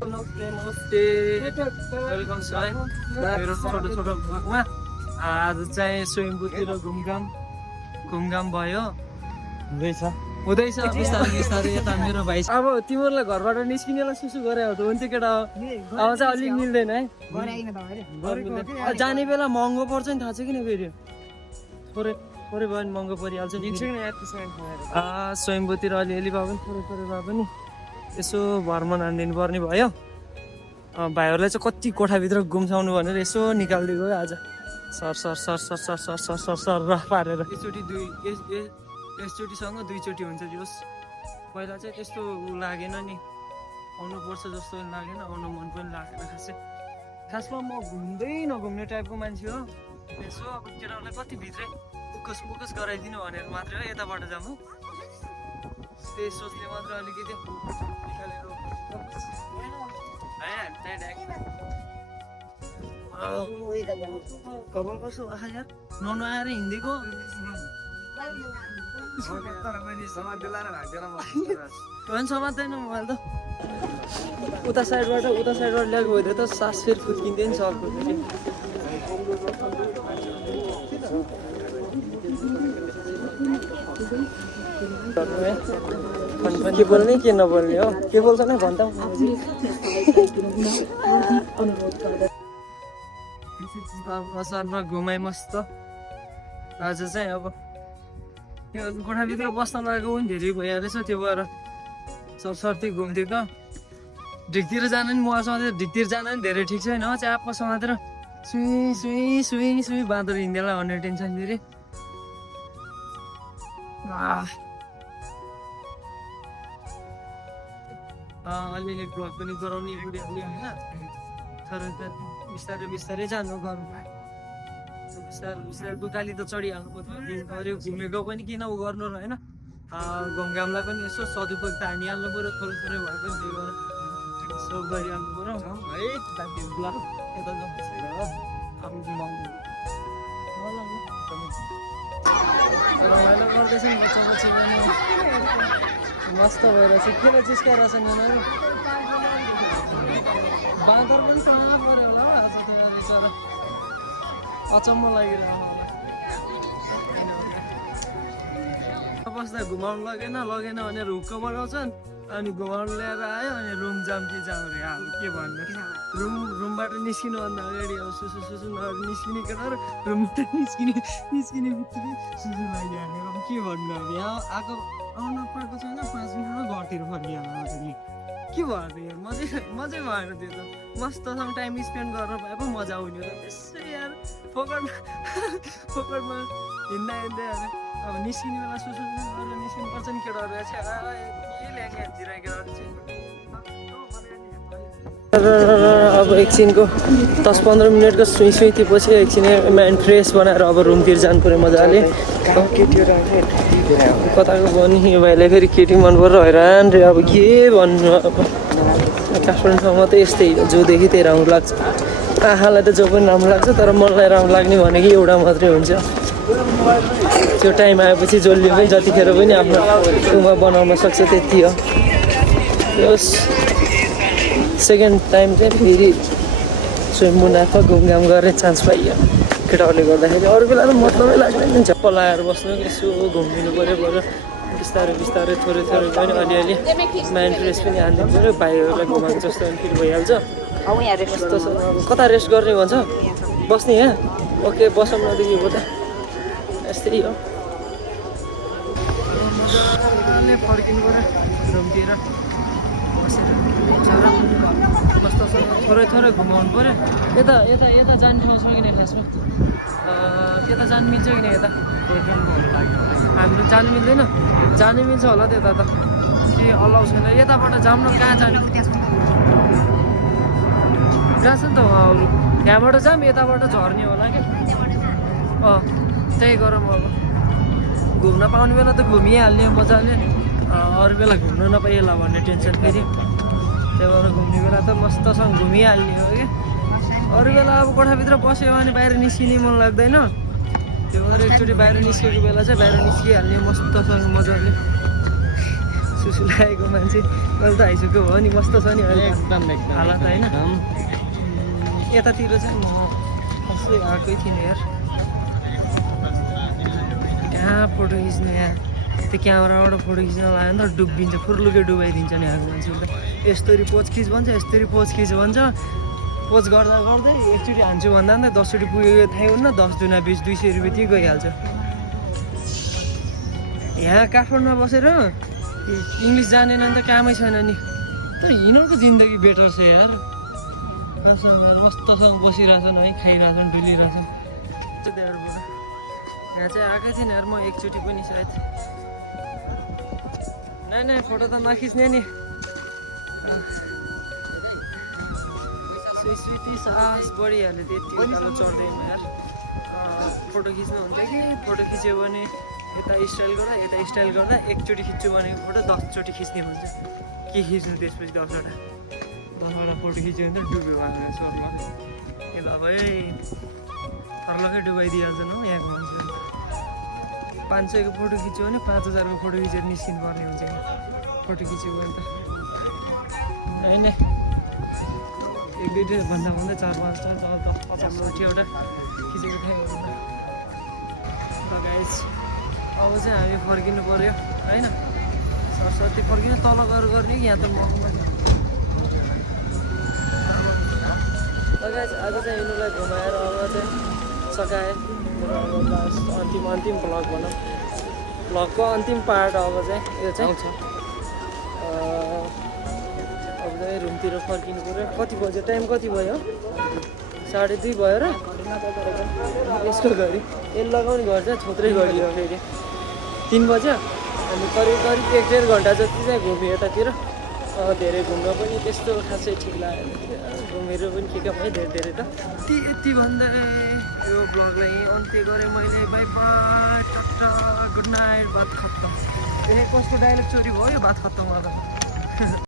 नमस्ते वेलकम छ है मेरो छोटो छोटो ब्लगमा। आज चाहिँ स्वयम्भूतिर घुमघाम भयो हुँदैछ बिस्तारै बिस्तारै। यता मेरो भाइ अब तिमीहरूलाई घरबाट निस्किनेलाई सुसु गरे हो त हुन्थ्यो केटा। अब चाहिँ अलिक मिल्दैन है, जाने बेला महँगो पर्छ नि, थाहा छ किन फेरि थोरै थोरै भयो भने महँगो परिहाल्छ। स्वयम्भूतिर अलिअलि भए पनि थोरै थोरै भए पनि यसो भ्रमण हानिदिनु पर्ने भयो। भाइहरूलाई चाहिँ कति कोठाभित्र घुम्साउनु भनेर यसो निकालिदिएको आज sir sir sir sir sir sir sir sir sir र पारेर। यसचोटिसँग दुईचोटि हुन्छ जोस्। पहिला चाहिँ त्यस्तो लागेन नि, आउनुपर्छ जस्तो लागेन, आउनु मन पनि लागेन खासमा। म घुम्दै नघुम्ने टाइपको मान्छे हो। यसो अब केटाहरूलाई कति भित्रै फोकस गराइदिनु भनेर मात्रै हो यताबाट जाऊँ, त्यही सोच्ने मात्र अलिकति निकालेर खबर कसो यार नआएर हिँडेको समात्दैन मोबाइल त। उता साइडबाट ल्याएको भइदियो त सास फेरि फुत्किन्थ्यो नि सर्को फेरि। के बोल्ने के नबोल्ने हो, के बोल्छ नि भन्दा बजारमा घुमाइ मस्त। आज चाहिँ अब त्यो कोठाभित्र बस्न लागेको पनि धेरै भइहाल्यो रहेछ, त्यो भएर सरसर्ती घुम्थ्यो। ढिकतिर जानु नि म समातेर, ढिकतिर जानु नि धेरै ठिक छैन, च्याप समातेर सुई बाँदर हिँड्दैला भन्ने टेन्सन फेरि। अलिअलि ब्लग पनि गराउने होइन, तर बिस्तारै बिस्तारै जानु घरमा। बिस्तारै दुकाली त चढिहाल्नु पर्यो, घुमेको पनि किन उ गर्नु र होइन। घुमघामलाई पनि यसो सदुपयोग त हानिहाल्नु पऱ्यो, थोरै थोरै भए पनि त्यही भएर यसो गरिहाल्नु पऱ्यो है। यता रमाइलो गर्दैछ नि बच्चा मस्त भइरहेछ। किन चिस्काइरहेछ नि बाँदर पनि कहाँ पऱ्यो होला हौ आज त्यो बिचरा, अचम्म लागिरहेको मलाई। बस्दा घुमाउनु लगेन भनेर हुक्क बढाउँछन्, अनि घुमाउनु ल्याएर आयो अनि रुम जाम के जाम रे अब के भन्नु। रुमबाट निस्किनुभन्दा अगाडि अब सुसु नगरी निस्किने केटाहरू रुमबाट निस्किने बित्तिकै सुसु लागिहाल्यो। अब के भन्नु, अब यहाँ आउनु पाएको छैन, 5 मिनटमा घरतिर फर्किहाल्नु। के भयो यार, मजै भएन त्यो त। मस्तसँग टाइम स्पेन्ड गरेर भए पो मजा आउने त। त्यसै यार फोकटमा हिँड्दै अब निस्किने बेला सुसु गरेर निस्किनुपर्छ नि केटाहरू। अब एकछिनको 10-15 मिनटको सुई पछि एकछिन माइन्ड फ्रेस बनाएर अब रुमतिर जानु पऱ्यो मजाले। कताको भन्ने यो भाइलाई फेरि केटी मन परेर हैरान रे। अब के भन्नु, अब काठमाडौँसम्म त यस्तै जोदेखि त्यही राम्रो लाग्छ। आँखालाई त जो पनि राम्रो लाग्छ, तर मनलाई राम्रो लाग्ने भनेको एउटा मात्रै हुन्छ। त्यो टाइम आएपछि जसले पनि जतिखेर पनि आफ्नो उमा बनाउन सक्छ, त्यति हो। सेकेन्ड टाइम चाहिँ फेरि स्वयम्भूनाथ घुमघाम गर्ने चान्स पाइयो केटाहरूले गर्दाखेरि। अरू बेला त मतलबै लाग्दैन, झप्प लगाएर बस्नु, यसो घुमिदिनु पऱ्यो। बिस्तारै थोरै पनि अलिअलि माइन्ड फ्रेस पनि हालिदिनु पऱ्यो। भाइहरूलाई घुमाएको जस्तो पनि फिल भइहाल्छ। कस्तो छ अब, कता रेस्ट गर्ने भन्छ, बस्ने यहाँ ओके बसौँ नदेखि हो त, यस्तै हो। मजाले फर्किनु पऱ्यो रुमतिर बसेर कस्तोसँग थोरै घुमाउनु पऱ्यो। यता जाने ठाउँ छ कि नै खासमा, यता जानु मिल्छ कि नै? यता हाम्रो जानु मिल्दैन, जानु मिल्छ होला त्यता त, के अलाउ छैन। यताबाट जाऊँ न, कहाँ जाने कहाँ छ नि त अरू, त्यहाँबाट जाऊँ, यताबाट झर्ने होला कि। त्यही गरौँ। अब घुम्न पाउने बेला त घुमिहाल्ने मजाले, अरू बेला घुम्नु नपाइएला भन्ने टेन्सन फेरि। त्यही भएर घुम्ने बेला त मस्तसँग घुमिहाल्ने हो कि। अरू बेला अब कोठाभित्र बस्यो भने बाहिर निस्किने मन लाग्दैन, त्यो भएर एकचोटि बाहिर निस्केको बेला चाहिँ बाहिर निस्किहाल्ने मस्तसँग मजाले। सुसु लागेको मान्छे मैले त आइसक्यो हो नि मस्त छ नि अहिले एकदम एकदम हालत होइन एकदम। यतातिर चाहिँ म खसै आएकै थिइनँ यार कहाँ फोटो खिच्नु यहाँ त्यो क्यामेराबाट फोटो खिच्न लाग्यो भने त डुबिन्छ फुर्लुकै डुबाइदिन्छ नि यहाँको मान्छेले त यस्तरी पोज खिच भन्छ यस्तरी पोज खिच भन्छ पोज गर्दा गर्दै एकचोटि हान्छु भन्दा नि 10 चोटि पुगेको थाहै हुन्न 10 दुना 20 200 रुपियाँ त्यही गइहाल्छ यहाँ काठमाडौँमा बसेर इङ्ग्लिस जानेन नि त कामै छैन नि त हिँडेको जिन्दगी बेटर छ यार मस्तसँग बसिरहेछन् है खाइरहेछन् डुलिरहेछन् त्यहाँबाट यहाँ चाहिँ आएकै थिएन यार म एकचोटि पनि सायद नै फोटो त नखिच्ने नि स्वीटी सास बढिहाल्यो त्यति उकालो चढ्दैन यार फोटो खिच्नु हुन्छ कि फोटो खिच्यो भने यता स्टाइल गर्दा एकचोटि खिच्छु भनेको फोटो 10 चोटि खिच्ने हुन्छ के खिच्नु त्यसपछि 10वटा फोटो खिच्यो भने त डुब्यो भने सोर्मा ए बाबै थर्लकै डुबाइदिइहाल्छन् हो यहाँको मान्छेहरू 500 को फोटो खिच्यो भने 5000 को फोटो खिचेर निस्किनु पर्ने हुन्छ फोटो खिच्यो भने त होइन 1-2 भन्दा 4-5 10-50 60 खिचेको थियो ल गाइस अब चाहिँ हामी फर्किनु पर्यो होइन सरस्वती फर्किनु तल गएर गर्ने कि यहाँ त गाइस आज चाहिँ यिनीहरूलाई घुमाएर अब चाहिँ सकाएँ अन्तिम भ्लग भनौँ भ्लगको अन्तिम पार्ट अब चाहिँ यो चाहिँ अब चाहिँ रुमतिर फर्किनु पऱ्यो कति बज्यो टाइम कति भयो 2:30 भयो र यसको घरि यसले लगाउने घर चाहिँ छोत्रै गरियो फेरि 3 बज्यो अनि करिब 1-1.5 घन्टा जति चाहिँ घुम्यो यतातिर धेरै घुम्न पनि त्यस्तो खासै ठिक लाग्यो घुमेर पनि ठिकै भयो धेरै त यति भन्दै यो ब्लगलाई अन्त्य गरेँ मैले by by tata good night बात खत्तम कसको डाइलेक्ट चोरी भयो बात खत्तम